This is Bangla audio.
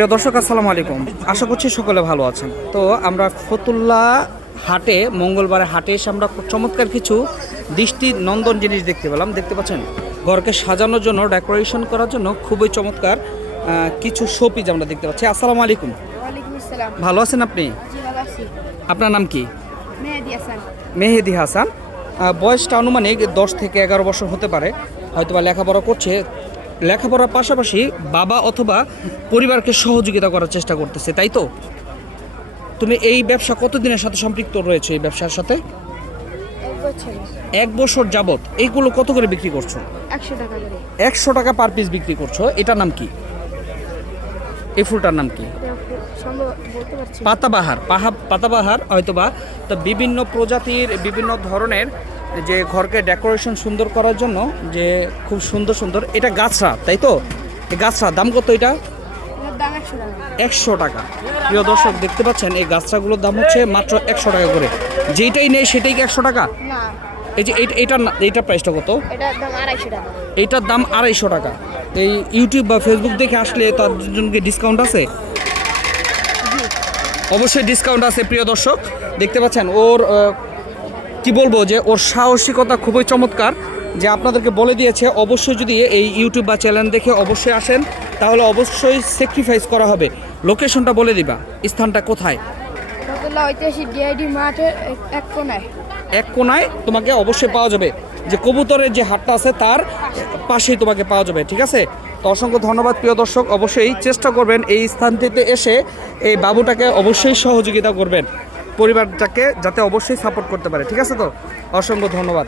প্রিয় দর্শক আসসালামু আলাইকুম, আশা করছি সকলে ভালো আছেন। তো আমরা ফতুল্লা হাটে মঙ্গলবারে হাটে এসে আমরা খুব চমৎকার কিছু দৃষ্টি নন্দন জিনিস দেখতে পেলাম। দেখতে পাচ্ছেন ঘরকে সাজানোর জন্য, ডেকোরেশন করার জন্য খুবই চমৎকার কিছু শোপিস আমরা দেখতে পাচ্ছি। আসসালামু আলাইকুম। ওয়ালাইকুম আসসালাম। ভালো আছেন আপনি? জি ভালো আছি। আপনার নাম কি? মেহেদি হাসান। মেহেদি হাসান। বয়সটা আনুমানিক 10 থেকে 11 বছর হতে পারে। হয়তোবা লেখাপড়া করছে, লেখাপড়ার পাশাপাশি বাবা অথবা পরিবারকে সহযোগিতা করার চেষ্টা করতেছে, তাই তো? তুমি এই ব্যবসা কতদিনের সাথে সম্পৃক্ত রয়েছে এই ব্যবসার সাথে? 1 বছর। 1 বছর যাবত। এইগুলো কত করে বিক্রি করছো? 100 টাকা করে। 100 টাকা পার পিস বিক্রি করছো। এটার নাম কি? এই ফুলটার নাম কি? সম্ভব বলতে পারছি। পাতাবাহার। পাতাবাহার হয়তোবা। তো বিভিন্ন প্রজাতির বিভিন্ন ধরনের যে ঘরকে ডেকোরেশন সুন্দর করার জন্য যে খুব সুন্দর সুন্দর, এটা গাছরা, তাই তো? এই গাছরা দাম কত? এটা এর দাম 100 টাকা। 100 টাকা। প্রিয় দর্শক দেখতে পাচ্ছেন এই গাছরাগুলোর দাম হচ্ছে মাত্র 100 টাকা করে। যেইটাই নেই সেটাই কি 100 টাকা? না, এই যে এইটার প্রাইসটা কত? এটার দাম 250 টাকা। এইটার দাম 250 টাকা। এই ইউটিউব বা ফেসবুক দেখে আসলে তার জন্য কি ডিসকাউন্ট আছে? অবশ্যই ডিসকাউন্ট আছে। প্রিয় দর্শক দেখতে পাচ্ছেন ওর কি বলবো যে ওর সাহসিকতা খুবই চমৎকার, যে আপনাদেরকে বলে দিয়েছে অবশ্যই যদি এই ইউটিউব বা চ্যানেল দেখে অবশ্যই আসেন, তাহলে অবশ্যই স্যাক্রিফাইস করা হবে। লোকেশনটা বলে দিবা, স্থানটা কোথায়? ফতুল্লা ঐতিহাসিক ডিআইডি মাঠের এক কোণায়। এক কোণায় তোমাকে অবশ্যই পাওয়া যাবে। যে কবুতরের যে হাটটা আছে তার পাশেই তোমাকে পাওয়া যাবে, ঠিক আছে? তো অসংখ্য ধন্যবাদ। প্রিয় দর্শক অবশ্যই চেষ্টা করবেন এই স্থানটিতে এসে এই বাবুটাকে অবশ্যই সহযোগিতা করবেন, পরিবারটাকে যাতে অবশ্যই সাপোর্ট করতে পারে, ঠিক আছে? তো অসংখ্য ধন্যবাদ।